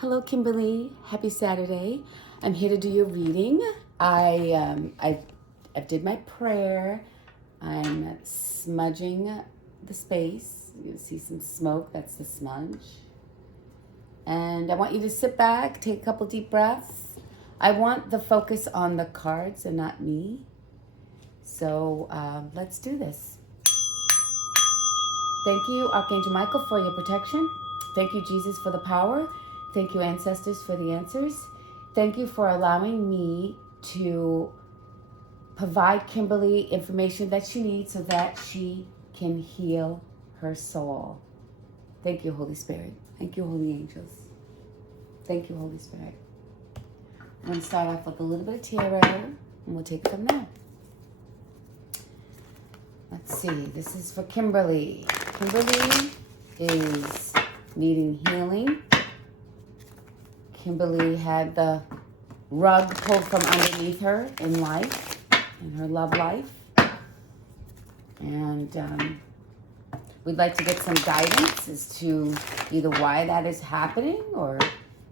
Hello, Kimberly. Happy Saturday. I'm here to do your reading. I did my prayer. I'm smudging the space. You see some smoke. That's the smudge. And I want you to sit back, take a couple deep breaths. I want the focus on the cards and not me. So let's do this. Thank you, Archangel Michael, for your protection. Thank you, Jesus, for the power. Thank you, ancestors, for the answers. Thank you for allowing me to provide Kimberly information that she needs so that she can heal her soul. Thank you, Holy Spirit. Thank you, Holy Angels. Thank you, Holy Spirit. I'm going to start off with a little bit of tarot, and we'll take it from there. Let's see. This is for Kimberly. Kimberly is needing healing. Kimberly had the rug pulled from underneath her in life, in her love life. And we'd like to get some guidance as to either why that is happening or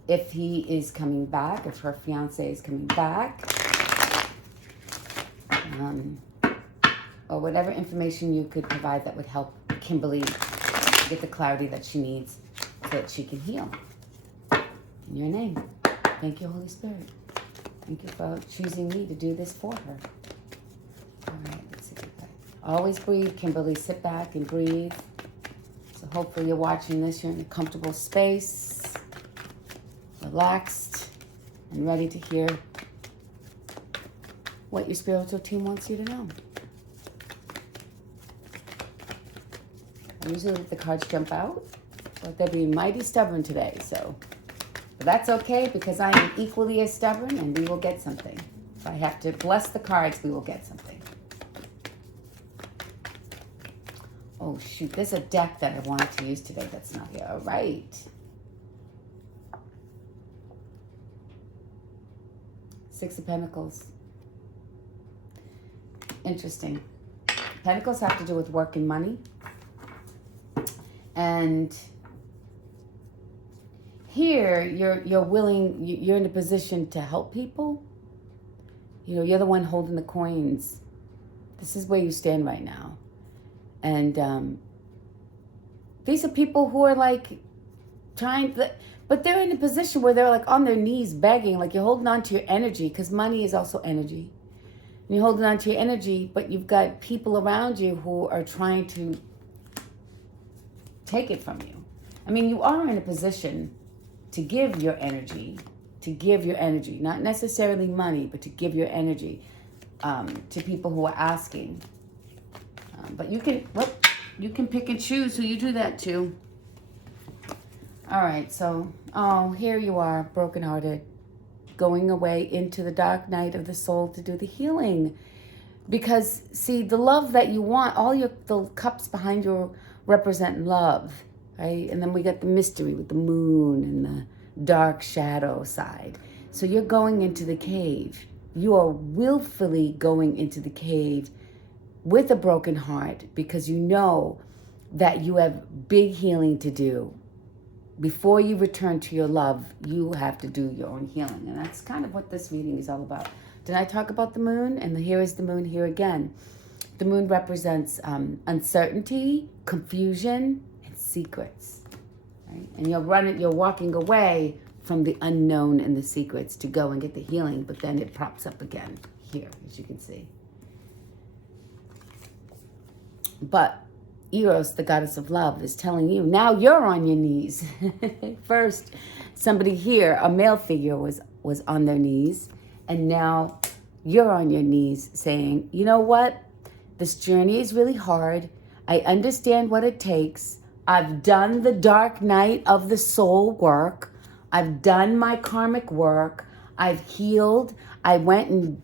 if he is coming back, if her fiance is coming back. Or whatever information you could provide that would help Kimberly get the clarity that she needs so that she can heal. In your name. Thank you, Holy Spirit. Thank you for choosing me to do this for her. All right, let's see. Always breathe, Kimberly. Sit back and breathe. So hopefully you're watching this. You're in a comfortable space, relaxed, and ready to hear what your spiritual team wants you to know. I usually let the cards jump out, but they're being mighty stubborn today, so... But that's okay because I am equally as stubborn and we will get something. If I have to bless the cards, we will get something. Oh, shoot. There's a deck that I wanted to use today that's not here. All right. Six of Pentacles. Interesting. Pentacles have to do with work and money. And... here, you're willing, you're in a position to help people. You know, you're the one holding the coins. This is where you stand right now. And these are people who are like trying to, but they're in a position where they're like on their knees begging, like you're holding on to your energy because money is also energy. And you're holding on to your energy, but you've got people around you who are trying to take it from you. I mean, you are in a position to give your energy, not necessarily money, but to give your energy to people who are asking. But you can pick and choose who you do that to. All right, so, here you are, brokenhearted, going away into the dark night of the soul to do the healing. Because, see, the love that you want, the cups behind you represent love. Right? And then we got the mystery with the moon and the dark shadow side. So you're going into the cave. You are willfully going into the cave with a broken heart because you know that you have big healing to do. Before you return to your love, you have to do your own healing. And that's kind of what this reading is all about. Did I talk about the moon? And here is the moon here again. The moon represents uncertainty, confusion, secrets, right? And you're walking away from the unknown and the secrets to go and get the healing, but then it pops up again here, as you can see. But Eros, the goddess of love, is telling you, now you're on your knees. First, somebody here, a male figure, was on their knees, and now you're on your knees saying, you know what? This journey is really hard. I understand what it takes. I've done the dark night of the soul work. I've done my karmic work. I've healed. I went and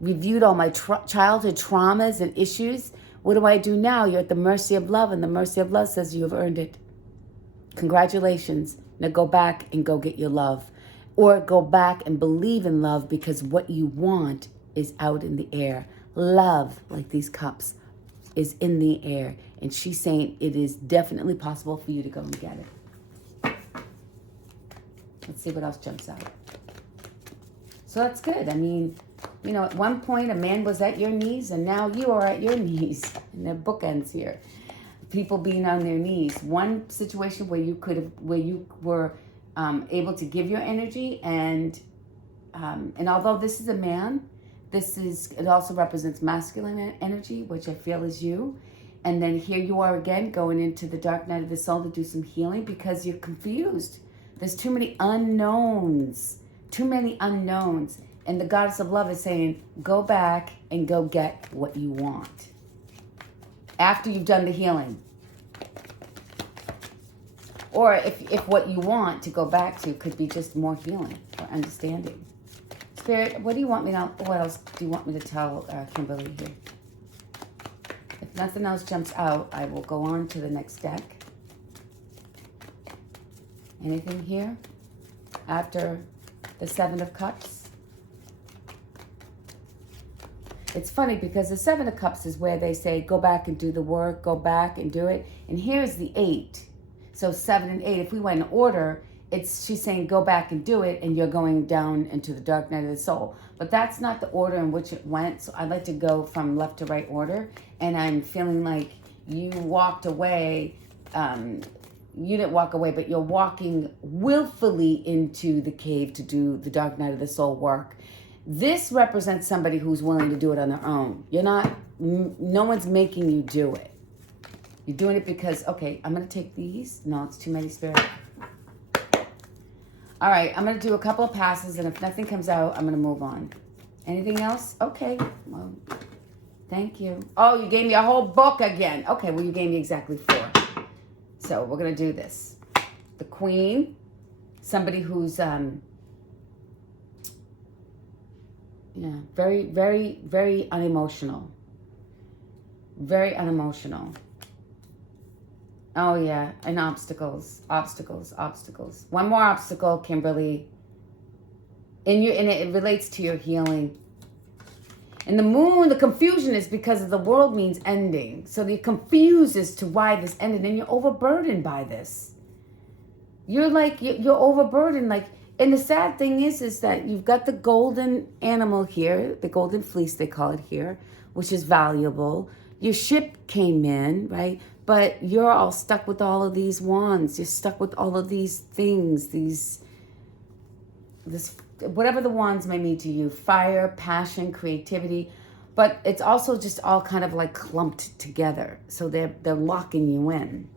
reviewed all my childhood traumas and issues. What do I do now? You're at the mercy of love, and the mercy of love says you have earned it. Congratulations. Now go back and go get your love. Or go back and believe in love because what you want is out in the air. Love, like these cups, is in the air. And she's saying it is definitely possible for you to go and get it. Let's see what else jumps out. So that's good. I mean, you know, at one point a man was at your knees and now you are at your knees. And they're bookends here. People being on their knees. One situation where you were able to give your energy, and although this is a man, it also represents masculine energy, which I feel is you. And then here you are again going into the dark night of the soul to do some healing because you're confused. There's too many unknowns. And the goddess of love is saying, go back and go get what you want. After you've done the healing. Or if what you want to go back to could be just more healing or understanding. Spirit, what else do you want me to tell Kimberly here? If nothing else jumps out, I will go on to the next deck. Anything here? After the Seven of Cups? It's funny because the Seven of Cups is where they say, go back and do the work, go back and do it. And here's the 8. So 7 and 8, if we went in order, she's saying go back and do it, and you're going down into the dark night of the soul. But that's not the order in which it went. So I'd like to go from left to right order. And I'm feeling like you walked away. You didn't walk away, but you're walking willfully into the cave to do the dark night of the soul work. This represents somebody who's willing to do it on their own. No one's making you do it. You're doing it because, okay, I'm going to take these. No, it's too many, Spirit. All right, I'm going to do a couple of passes, and if nothing comes out, I'm going to move on. Anything else? Okay. Well, thank you. Oh, you gave me a whole book again. Okay, well, you gave me exactly 4. So we're going to do this. The Queen, somebody who's, very, very, very unemotional. Very unemotional. Oh, yeah, and obstacles. One more obstacle, Kimberly. And it relates to your healing. And the moon, the confusion is because of the world means ending. So you're confused as to why this ended, and you're overburdened by this. You're overburdened. And the sad thing is that you've got the golden animal here, the golden fleece, they call it here, which is valuable. Your ship came in, right? But you're all stuck with all of these wands. You're stuck with all of these things, whatever the wands may mean to you, fire, passion, creativity. But it's also just all kind of like clumped together. So they're locking you in.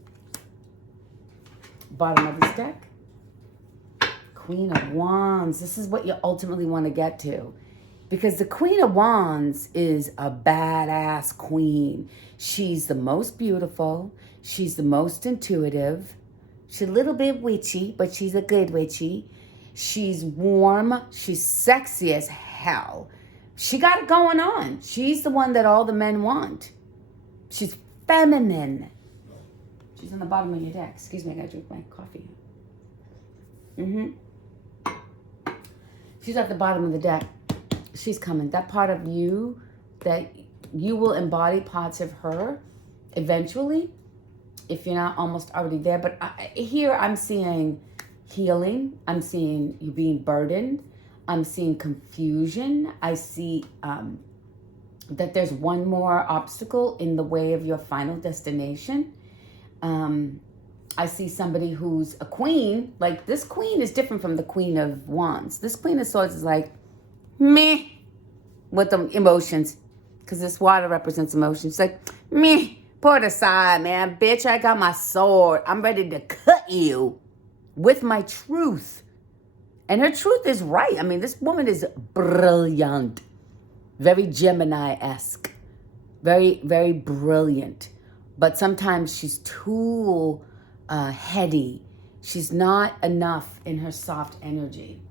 Bottom of this deck. Queen of Wands. This is what you ultimately want to get to. Because the Queen of Wands is a badass queen. She's the most beautiful. She's the most intuitive. She's a little bit witchy, but she's a good witchy. She's warm. She's sexy as hell. She got it going on. She's the one that all the men want. She's feminine. She's on the bottom of your deck. Excuse me, I gotta drink my coffee. She's at the bottom of the deck. She's coming. That part of you, that you will embody parts of her eventually, if you're not almost already there. But here I'm seeing healing. I'm seeing you being burdened. I'm seeing confusion. I see that there's one more obstacle in the way of your final destination. I see somebody who's a queen. Like, this queen is different from the Queen of Wands. This Queen of Swords is like, meh, with the emotions. Because this water represents emotions. It's like, meh, put it aside, man. Bitch, I got my sword. I'm ready to cut you with my truth. And her truth is right. I mean, this woman is brilliant. Very Gemini-esque. Very, very brilliant. But sometimes she's too heady. She's not enough in her soft energy.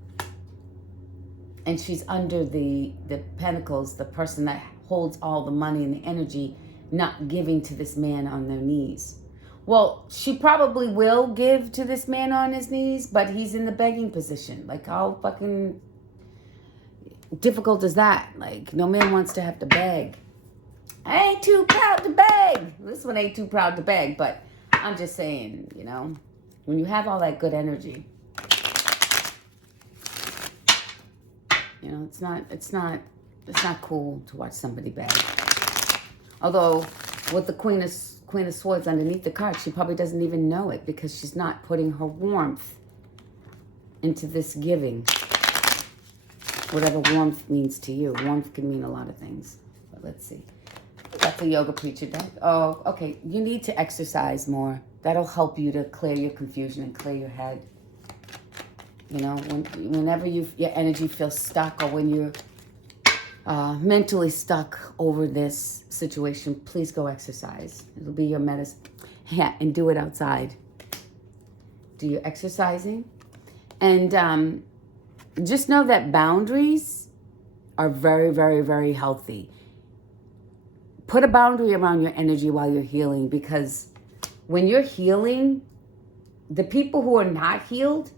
And she's under the pentacles, the person that holds all the money and the energy, not giving to this man on their knees. Well, she probably will give to this man on his knees, but he's in the begging position. Like, how fucking difficult is that? Like, no man wants to have to beg. I ain't too proud to beg. This one ain't too proud to beg, but I'm just saying, you know, when you have all that good energy, You know, it's not cool to watch somebody beg. Although with the Queen of Swords underneath the card, she probably doesn't even know it because she's not putting her warmth into this giving. Whatever warmth means to you. Warmth can mean a lot of things. But let's see. That's a yoga preacher deck. Oh, okay. You need to exercise more. That'll help you to clear your confusion and clear your head. You know, whenever your energy feels stuck, or when you're mentally stuck over this situation, please go exercise. It'll be your medicine. Yeah, and do it outside. Do your exercising. And just know that boundaries are very, very, very healthy. Put a boundary around your energy while you're healing, because when you're healing, the people who are not healed,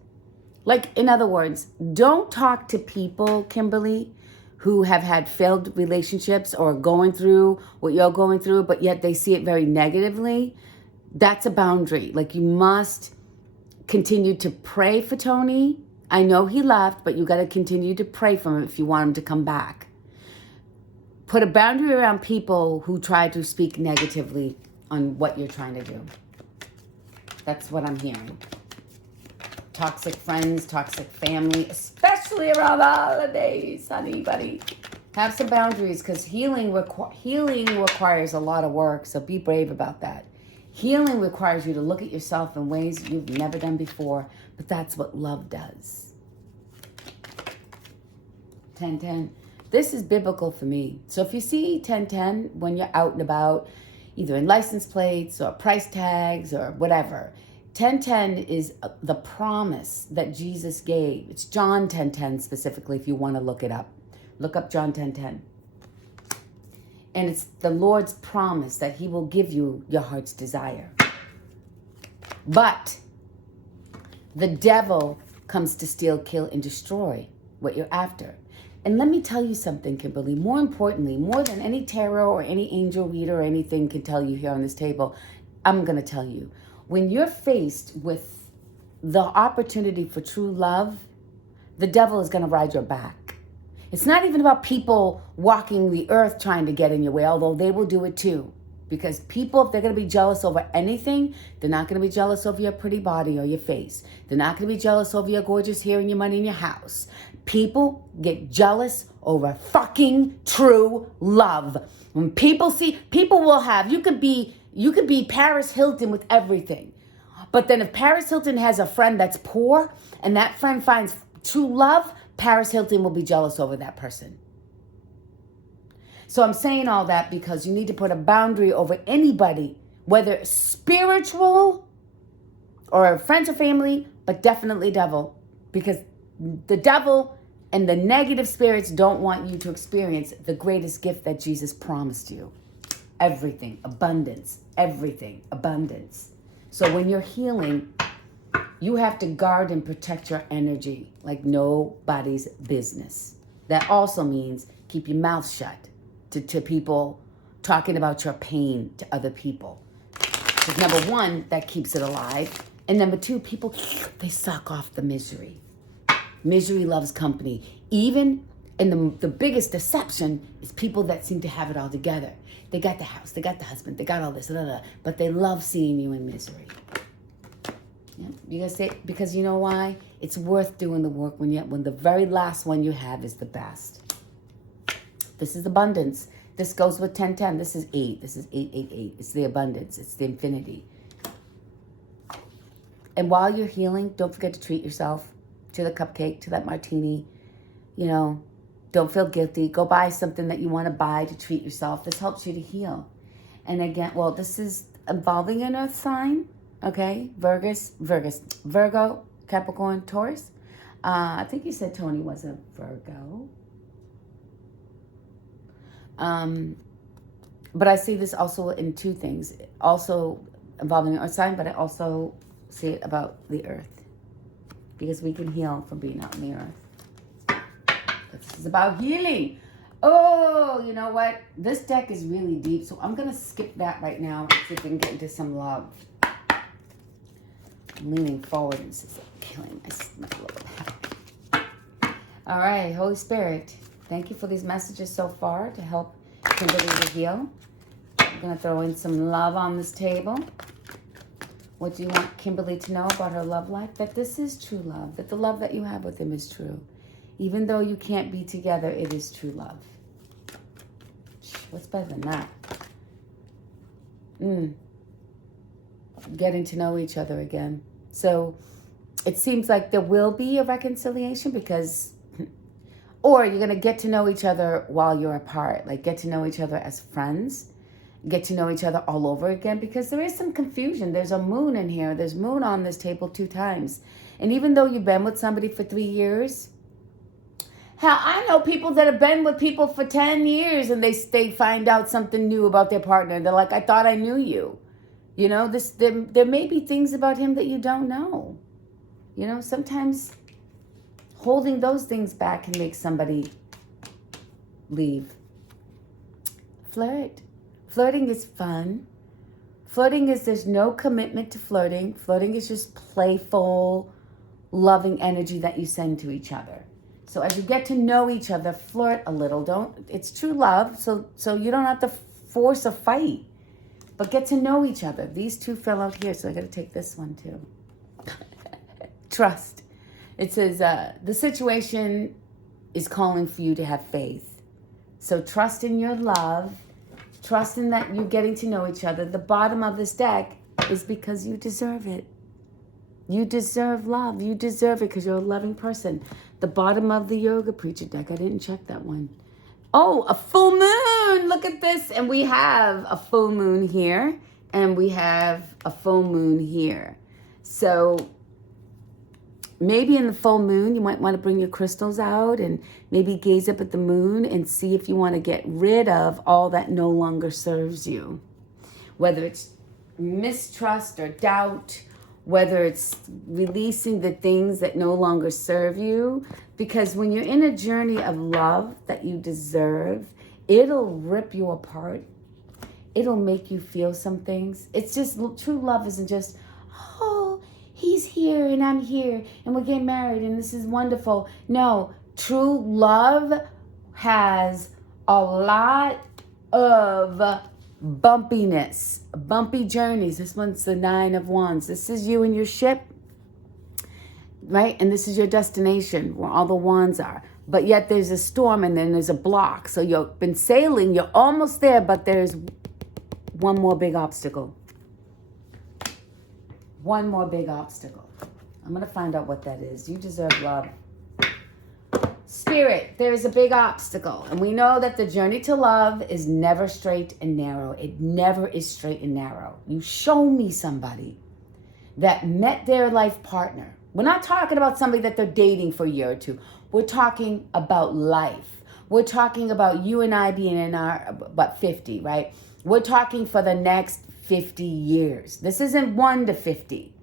like, in other words, don't talk to people, Kimberly, who have had failed relationships or going through what you're going through, but yet they see it very negatively. That's a boundary. Like, you must continue to pray for Tony. I know he left, but you got to continue to pray for him if you want him to come back. Put a boundary around people who try to speak negatively on what you're trying to do. That's what I'm hearing. Toxic friends, toxic family, especially around the holidays, honey, buddy. Have some boundaries, because healing requires a lot of work, so be brave about that. Healing requires you to look at yourself in ways you've never done before, but that's what love does. 1010. This is biblical for me. So if you see 1010 when you're out and about, either in license plates or price tags or whatever, 1010 is the promise that Jesus gave. It's John 10:10 specifically, if you want to look it up. Look up John 10:10. And it's the Lord's promise that he will give you your heart's desire. But the devil comes to steal, kill, and destroy what you're after. And let me tell you something, Kimberly. More importantly, more than any tarot or any angel reader or anything can tell you here on this table, I'm going to tell you. When you're faced with the opportunity for true love, the devil is going to ride your back. It's not even about people walking the earth trying to get in your way, although they will do it too. Because people, if they're going to be jealous over anything, they're not going to be jealous over your pretty body or your face. They're not going to be jealous over your gorgeous hair and your money in your house. People get jealous over fucking true love. When people see, people will have, you could be Paris Hilton with everything. But then if Paris Hilton has a friend that's poor and that friend finds true love, Paris Hilton will be jealous over that person. So I'm saying all that because you need to put a boundary over anybody, whether spiritual or friends or family, but definitely devil. Because the devil and the negative spirits don't want you to experience the greatest gift that Jesus promised you. Everything, abundance, everything, abundance. So when you're healing, you have to guard and protect your energy like nobody's business. That also means keep your mouth shut to people talking about your pain to other people. Because number one, that keeps it alive. And number two, people, they suck off the misery. Misery loves company. Even in the biggest deception is people that seem to have it all together. They got the house, they got the husband, they got all this, but they love seeing you in misery. Yeah, you guys say, because you know why? It's worth doing the work when the very last one you have is the best. This is abundance. This goes with 1010. This is 8. This is 888. It's the abundance. It's the infinity. And while you're healing, don't forget to treat yourself to the cupcake, to that martini. You know, don't feel guilty. Go buy something that you want to buy to treat yourself. This helps you to heal. And again, well, this is involving an earth sign. Okay, Virgo, Capricorn, Taurus. I think you said Tony was a Virgo. But I see this also in two things. Also involving an earth sign, but I also see it about the earth. Because we can heal from being out in the earth. This is about healing. Oh, you know what? This deck is really deep, so I'm going to skip that right now and see if we can get into some love. I'm leaning forward and this is killing my lower back. All right, Holy Spirit, thank you for these messages so far to help Kimberly to heal. I'm going to throw in some love on this table. What do you want Kimberly to know about her love life? That this is true love, that the love that you have with him is true. Even though you can't be together, it is true love. What's better than that? Getting to know each other again. So it seems like there will be a reconciliation because, or you're going to get to know each other while you're apart. Like get to know each other as friends. Get to know each other all over again because there is some confusion. There's a moon in here. There's moon on this table 2 times. And even though you've been with somebody for 3 years, hell, I know people that have been with people for 10 years and they find out something new about their partner. They're like, I thought I knew you. You know, there may be things about him that you don't know. You know, sometimes holding those things back can make somebody leave. Flirt. Flirting is fun. Flirting is, there's no commitment to flirting. Flirting is just playful, loving energy that you send to each other. So as you get to know each other, flirt a little. It's true love, so you don't have to force a fight. But get to know each other. These 2 fell out here, so I got to take this one too. Trust. It says, the situation is calling for you to have faith. So trust in your love. Trust in that you're getting to know each other. The bottom of this deck is because you deserve it. You deserve love. You deserve it because you're a loving person. The bottom of the yoga preacher deck, I didn't check that one. Oh, a full moon. Look at this. And we have a full moon here. And we have a full moon here. So maybe in the full moon, you might want to bring your crystals out and maybe gaze up at the moon and see if you want to get rid of all that no longer serves you. Whether it's mistrust or doubt, whether it's releasing the things that no longer serve you. Because when you're in a journey of love that you deserve, it'll rip you apart. It'll make you feel some things. It's just, true love isn't just, oh, he's here and I'm here and we're getting married and this is wonderful. No, true love has a lot of bumpiness, bumpy journeys. This one's the 9 of Wands. This is you and your ship, right? And this is your destination where all the wands are. But yet there's a storm and then there's a block. So you've been sailing, you're almost there, but there's one more big obstacle. One more big obstacle. I'm going to find out what that is. You deserve love. Spirit, there's a big obstacle. And we know that the journey to love is never straight and narrow. It never is straight and narrow. You show me somebody that met their life partner. We're not talking about somebody that they're dating for a year or 2. We're talking about life. We're talking about you and I being in our, about 50, right? We're talking for the next 50 years. This isn't 1 to 50.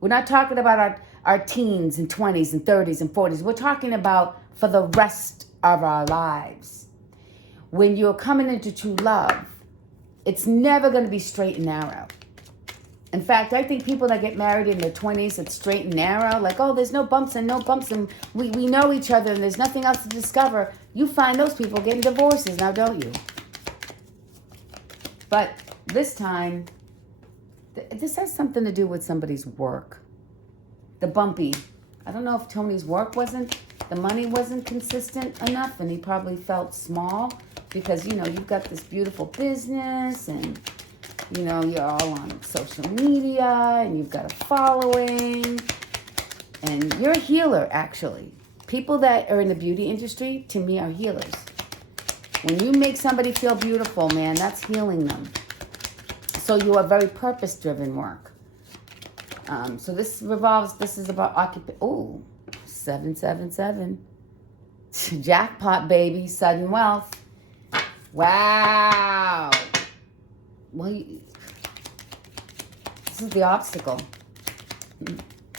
We're not talking about our teens and 20s and 30s and 40s. We're talking about for the rest of our lives. When you're coming into true love, it's never going to be straight and narrow. In fact, I think people that get married in their 20s, it's straight and narrow. Like, oh, there's no bumps and we know each other and there's nothing else to discover. You find those people getting divorces now, don't you? But this time, this has something to do with somebody's work. The bumpy. I don't know if Tony's work the money wasn't consistent enough and he probably felt small because, you know, you've got this beautiful business and, you know, you're all on social media and you've got a following and you're a healer, actually. People that are in the beauty industry, to me, are healers. When you make somebody feel beautiful, man, that's healing them. So you are very purpose-driven work. So this is about occupation. Oh, 777. Jackpot, baby. Sudden wealth. Wow. Well, this is the obstacle.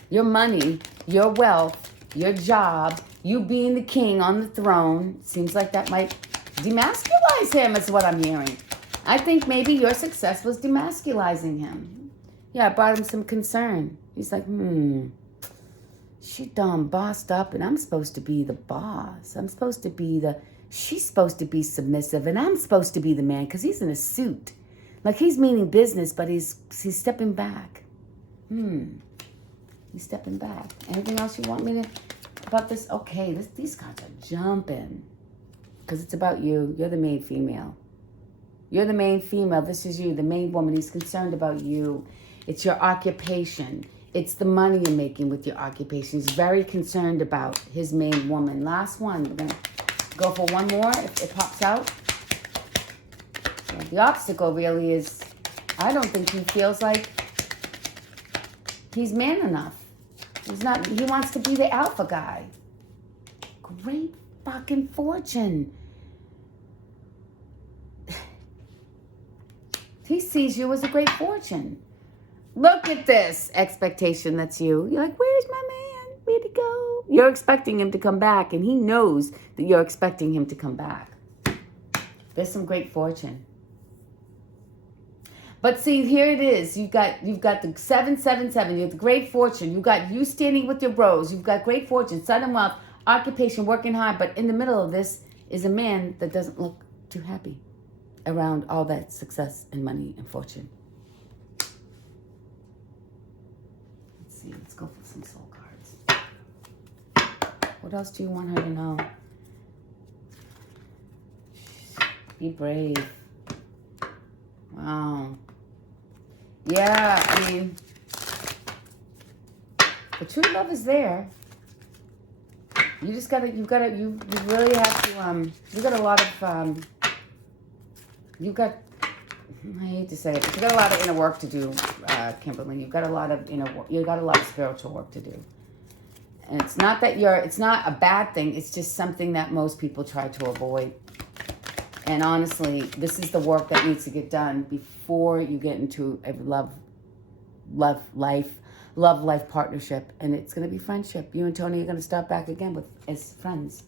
Your money, your wealth, your job, you being the king on the throne. Seems like that might demasculize him, is what I'm hearing. I think maybe your success was demasculizing him. Yeah, it brought him some concern. He's like, She done bossed up, and I'm supposed to be the boss. I'm supposed to be the... She's supposed to be submissive, and I'm supposed to be the man because he's in a suit. Like he's meaning business, but he's stepping back. He's stepping back. Anything else you want me to... About this? Okay, these cards are jumping. Because it's about you. You're the main female. You're the main female. This is you, the main woman. He's concerned about you. It's your occupation. It's the money you're making with your occupation. He's very concerned about his main woman. Last one. We're going to go for one more if it pops out. So the obstacle really is, I don't think he feels like he's man enough. He's not, he wants to be the alpha guy. Great fucking fortune. He sees you as a great fortune. Look at this expectation that's you. You're like, where's my man? Where'd he go? You're expecting him to come back, and he knows that you're expecting him to come back. There's some great fortune. But see, here it is. You've got the 777. You have the great fortune. You've got you standing with your bros. You've got great fortune, sudden wealth, occupation, working hard. But in the middle of this is a man that doesn't look too happy around all that success and money and fortune. Let's see. Let's go for some soul cards. What else do you want her to know? Be brave. Wow. Yeah, I mean, the true love is there. You just gotta, you really have to, you got a lot of, I hate to say it, but you got a lot of inner work to do, Kimberly. You've got a lot of inner work, you got a lot of spiritual work to do. And it's not that it's not a bad thing, it's just something that most people try to avoid. And honestly, this is the work that needs to get done before you get into a love life partnership. And it's going to be friendship. You and Tony are going to start back again as friends.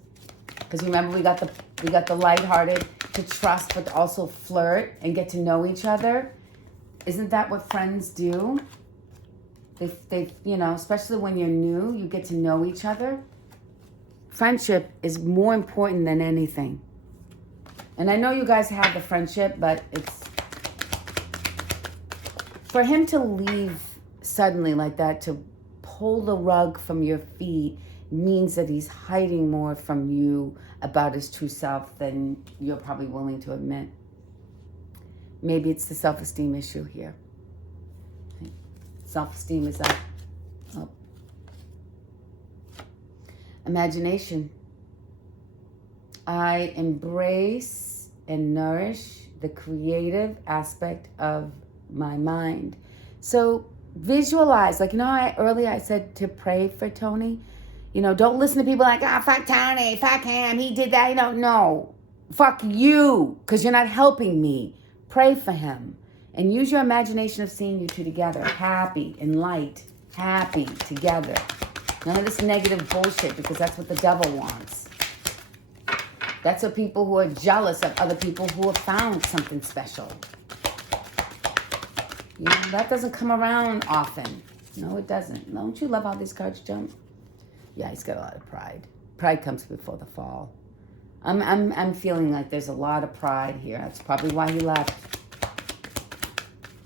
Because remember, we got the lighthearted to trust, but to also flirt and get to know each other. Isn't that what friends do? They especially when you're new, you get to know each other. Friendship is more important than anything. And I know you guys have the friendship, but it's... For him to leave suddenly like that, to pull the rug from your feet, means that he's hiding more from you about his true self than you're probably willing to admit. Maybe it's the self-esteem issue here. Self-esteem is up. Oh. Imagination. I embrace and nourish the creative aspect of my mind. So visualize, like, earlier I said to pray for Tony. Don't listen to people like, fuck Tony, fuck him, he did that. No, fuck you, because you're not helping me. Pray for him and use your imagination of seeing you two together, happy and light, happy together. None of this negative bullshit, because that's what the devil wants. That's what people who are jealous of other people who have found something special. That doesn't come around often. No, it doesn't. Don't you love how these cards jump? Yeah, he's got a lot of pride. Pride comes before the fall. I'm feeling like there's a lot of pride here. That's probably why he left.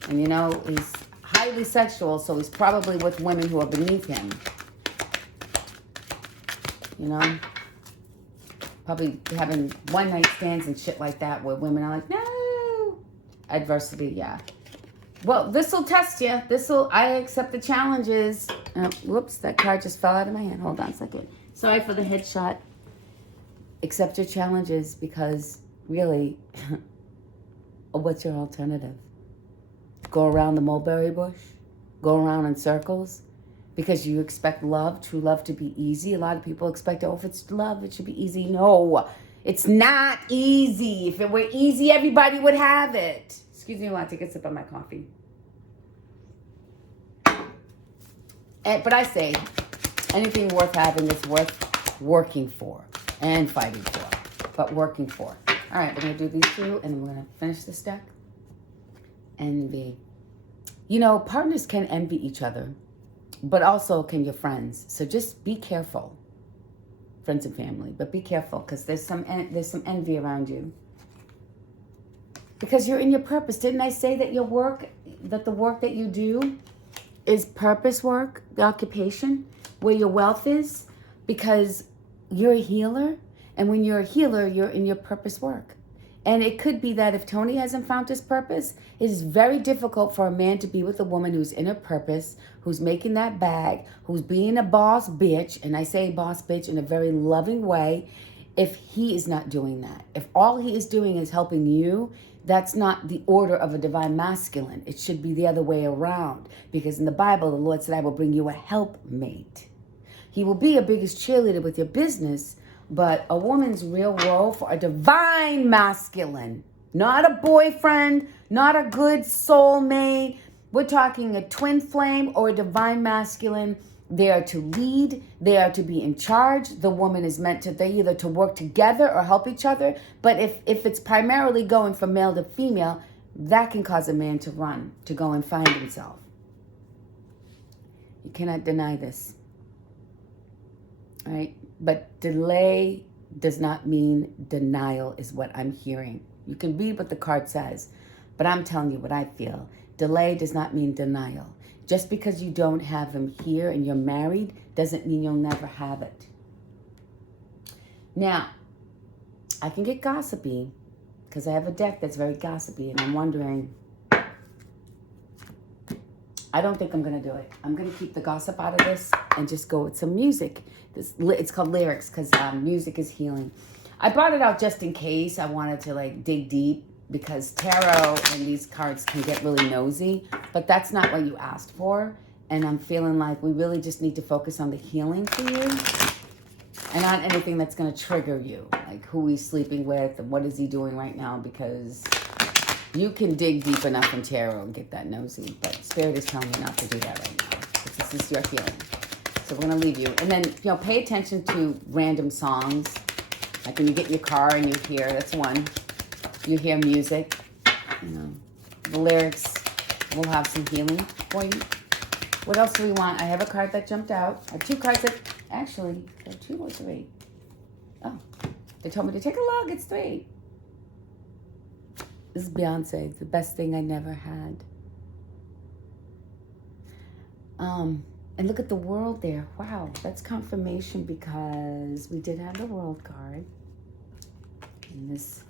And he's highly sexual, so he's probably with women who are beneath him. Probably having one-night stands and shit like that where women are like, no. Adversity, yeah. Well, this will test you. I accept the challenges. Whoops, that card just fell out of my hand. Hold on a second. Sorry for the headshot. Accept your challenges, because really, what's your alternative? Go around the mulberry bush? Go around in circles? Because you expect true love to be easy. A lot of people expect, if it's love, it should be easy. No, it's not easy. If it were easy, everybody would have it. Excuse me while I take a sip of my coffee. But I say, anything worth having is worth working for and fighting for, but working for. All right, we're going to do these two, and we're going to finish this deck. Envy. Partners can envy each other. but also can your friends. So just be careful, friends and family, but be careful because there's some envy around you. Because you're in your purpose. Didn't I say that the work that you do is purpose work, the occupation, where your wealth is? Because you're a healer. And when you're a healer, you're in your purpose work. And it could be that if Tony hasn't found his purpose, it is very difficult for a man to be with a woman who's in her purpose, who's making that bag, who's being a boss bitch. And I say boss bitch in a very loving way. If he is not doing that, if all he is doing is helping you, that's not the order of a divine masculine. It should be the other way around. Because in the Bible, the Lord said, I will bring you a helpmate. He will be your biggest cheerleader with your business, but a woman's real role for a divine masculine, not a boyfriend, not a good soulmate. We're talking a twin flame or a divine masculine. They are to lead. They are to be in charge. The woman is meant to, they either to work together or help each other. But if it's primarily going from male to female, that can cause a man to run, to go and find himself. You cannot deny this. All right? But delay does not mean denial is what I'm hearing. You can read what the card says, but I'm telling you what I feel. Delay does not mean denial. Just because you don't have him here and you're married doesn't mean you'll never have it. Now, I can get gossipy because I have a deck that's very gossipy, and I'm wondering, I don't think I'm going to do it. I'm going to keep the gossip out of this and just go with some music. It's called lyrics because music is healing. I brought it out just in case I wanted to dig deep, because tarot and these cards can get really nosy, but that's not what you asked for. And I'm feeling like we really just need to focus on the healing for you and not anything that's going to trigger you, like who he's sleeping with and what is he doing right now, because you can dig deep enough in tarot and get that nosy, but Spirit is telling you not to do that right now, because this is your healing. So we're going to leave you. And then, pay attention to random songs. Like when you get in your car and you hear, that's one. You hear music, the lyrics will have some healing for you. What else do we want? I have a card that jumped out. I have two cards that, actually, there are 2 or 3. Oh, they told me to take a look. It's 3. This is Beyonce, the best thing I never had. And look at the world there. Wow, that's confirmation, because we did have the world card in this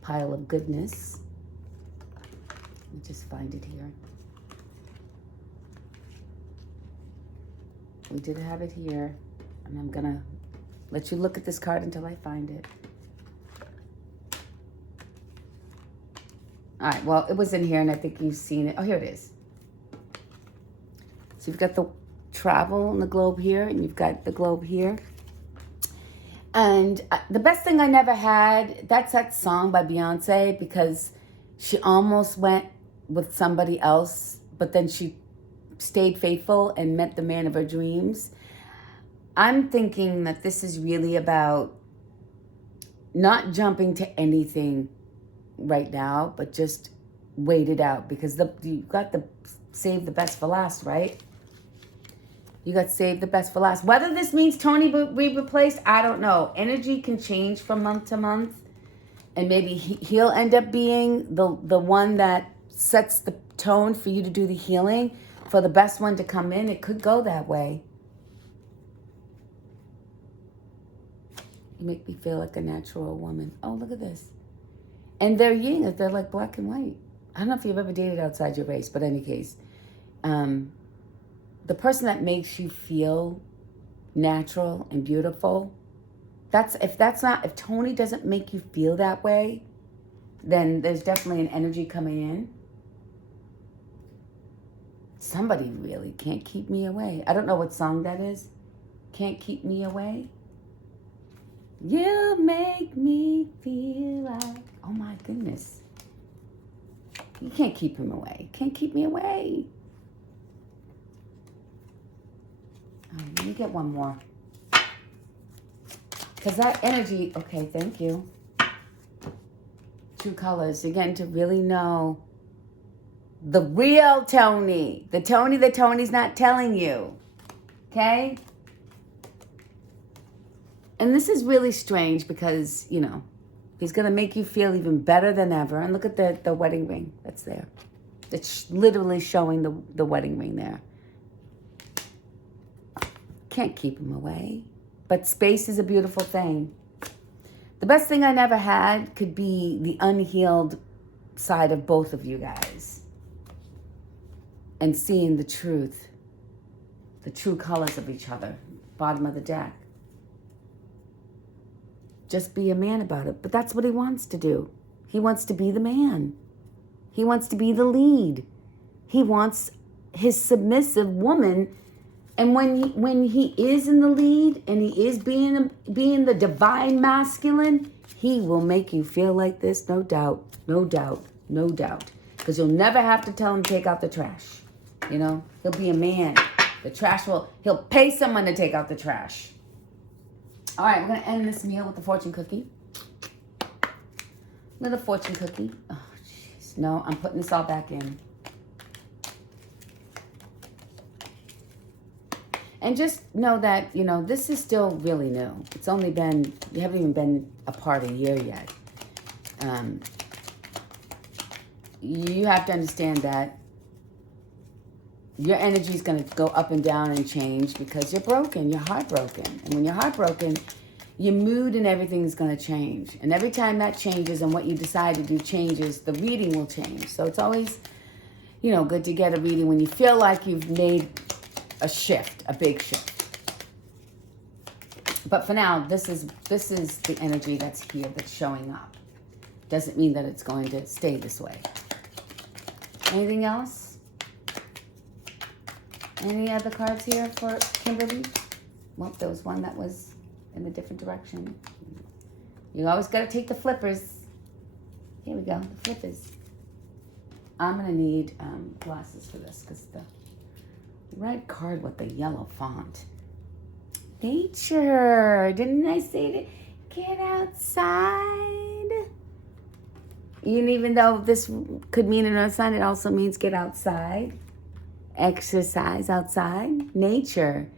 pile of goodness. Let me just find it here. We did have it here, and I'm gonna let you look at this card until I find it. All right, well, it was in here, and I think you've seen it. Oh, here it is. So you've got the travel and the globe here, and you've got the globe here. And the best thing I never had, that's that song by Beyonce, because she almost went with somebody else, but then she stayed faithful and met the man of her dreams. I'm thinking that this is really about not jumping to anything right now, but just wait it out, because you got the save the best for last, right? You got saved the best for last. Whether this means Tony be replaced, I don't know. Energy can change from month to month. And maybe he'll end up being the one that sets the tone for you to do the healing, for the best one to come in. It could go that way. You make me feel like a natural woman. Oh, look at this. And they're yin. They're like black and white. I don't know if you've ever dated outside your race, but in any case. The person that makes you feel natural and beautiful, if Tony doesn't make you feel that way, then there's definitely an energy coming in. Somebody really can't keep me away. I don't know what song that is. Can't keep me away. You make me feel like, oh my goodness. You can't keep him away. Can't keep me away. Let me get one more. Because that energy, okay, thank you. 2 colors, again, to really know the real Tony. The Tony that Tony's not telling you. Okay? And this is really strange because, you know, he's going to make you feel even better than ever. And look at the wedding ring that's there. It's literally showing the wedding ring there. Can't keep him away. But space is a beautiful thing. The best thing I never had could be the unhealed side of both of you guys. And seeing the truth. The true colors of each other. Bottom of the deck. Just be a man about it. But that's what he wants to do. He wants to be the man. He wants to be the lead. He wants his submissive woman. And when he is in the lead and he is being the divine masculine, he will make you feel like this, no doubt, no doubt, no doubt. Because you'll never have to tell him to take out the trash. You know, he'll be a man. He'll pay someone to take out the trash. All right, we're going to end this meal with the fortune cookie. Little fortune cookie. Oh, jeez. No, I'm putting this all back in. And just know that, you know, this is still really new. It's only been, you haven't even been apart a year yet. You have to understand that your energy is going to go up and down and change because you're broken. You're heartbroken. And when you're heartbroken, your mood and everything is going to change. And every time that changes and what you decide to do changes, the reading will change. So it's always, you know, good to get a reading when you feel like you've made a shift, a big shift. But for now, this is the energy that's here, that's showing up. Doesn't mean that it's going to stay this way. Anything else? Any other cards here for Kimberly? Well, there was one that was in a different direction. You always got to take the flippers. Here we go, the flippers. I'm going to need glasses for this because the red card with the yellow font. Nature. Didn't I say to get outside? And even though this could mean another sign, it also means get outside. Exercise outside. Nature.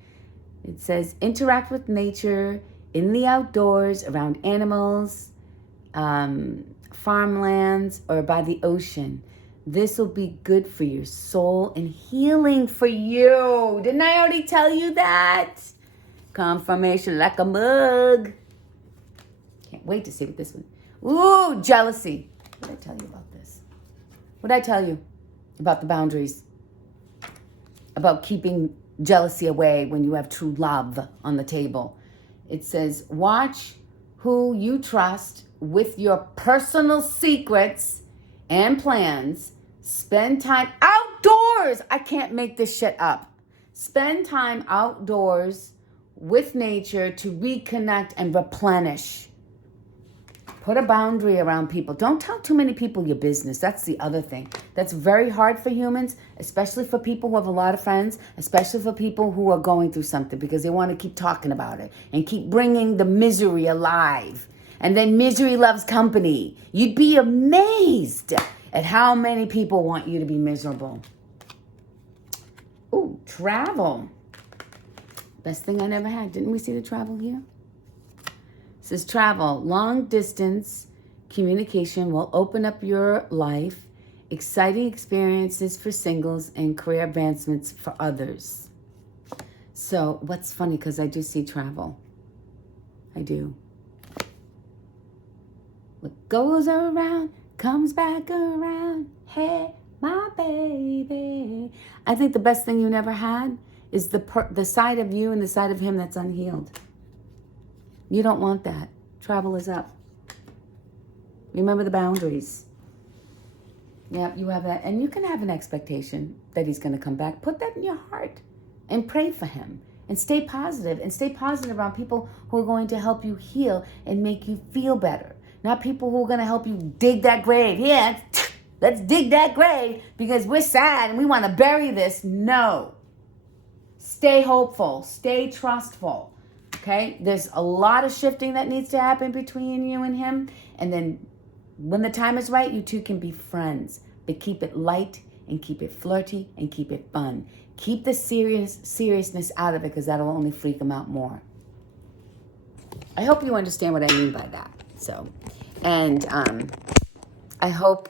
It says interact with nature in the outdoors, around animals, farmlands, or by the ocean. This will be good for your soul and healing for you. Didn't I already tell you that? Confirmation like a mug. Can't wait to see what this one. Ooh, jealousy. What did I tell you about this? What did I tell you about the boundaries? About keeping jealousy away when you have true love on the table. It says, watch who you trust with your personal secrets and plans. Spend time outdoors. I can't make this shit up. Spend time outdoors with nature to reconnect and replenish. Put a boundary around people. Don't tell too many people your business. That's the other thing. That's very hard for humans, especially for people who have a lot of friends, especially for people who are going through something because they want to keep talking about it and keep bringing the misery alive. And then misery loves company. You'd be amazed at how many people want you to be miserable. Ooh, travel. Best thing I never had. Didn't we see the travel here? It says travel. Long distance communication will open up your life. Exciting experiences for singles and career advancements for others. So what's funny, because I do see travel. I do. What goes around comes back around. Hey, my baby. I think the best thing you never had is the side of you and the side of him that's unhealed. You don't want that. Travel is up. Remember the boundaries. Yeah, you have that. And you can have an expectation that he's going to come back. Put that in your heart and pray for him. And stay positive. And stay positive around people who are going to help you heal and make you feel better. Not people who are going to help you dig that grave. Yeah, let's dig that grave because we're sad and we want to bury this. No. Stay hopeful. Stay trustful. Okay? There's a lot of shifting that needs to happen between you and him. And then when the time is right, you two can be friends. But keep it light and keep it flirty and keep it fun. Keep the seriousness out of it, because that'll only freak them out more. I hope you understand what I mean by that. So, and I hope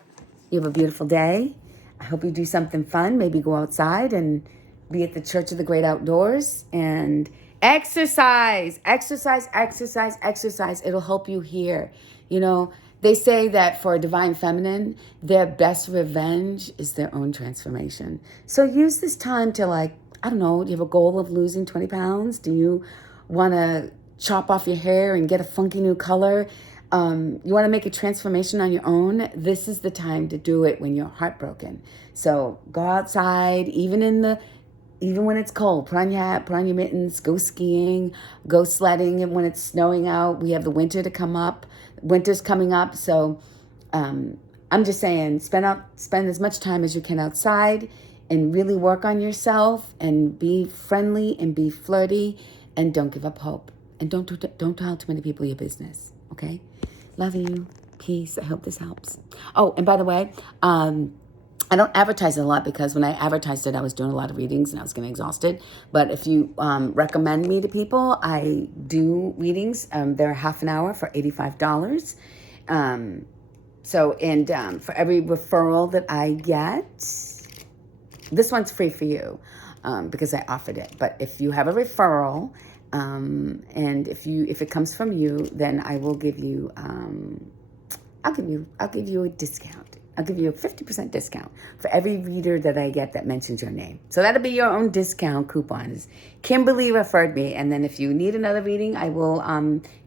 you have a beautiful day. I hope you do something fun. Maybe go outside and be at the Church of the Great Outdoors and exercise. It'll help you heal. You know, they say that for a divine feminine, their best revenge is their own transformation. So use this time to, like, I don't know, do you have a goal of losing 20 pounds? Do you want to chop off your hair and get a funky new color? You want to make a transformation on your own? This is the time to do it when you're heartbroken. So go outside, even when it's cold. Put on your hat, put on your mittens, go skiing, go sledding. And when it's snowing out, we have the winter to come up. Winter's coming up. So I'm just saying, spend as much time as you can outside and really work on yourself and be friendly and be flirty and don't give up hope. And don't tell too many people your business, okay? Love you. Peace. I hope this helps. Oh, and by the way, I don't advertise it a lot, because when I advertised it, I was doing a lot of readings and I was getting exhausted. But if you recommend me to people, I do readings. They're half an hour for $85. For every referral that I get, this one's free for you because I offered it. But if you have a referral, and if it comes from you, then I will give you, I'll give you a discount. I'll give you a 50% discount for every reader that I get that mentions your name. So that'll be your own discount coupons. Kimberly referred me, and then if you need another reading, I will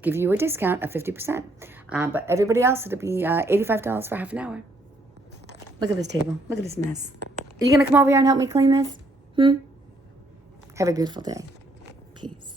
give you a discount of 50%. But everybody else, it'll be $85 for half an hour. Look at this table. Look at this mess. Are you going to come over here and help me clean this? Have a beautiful day. Peace.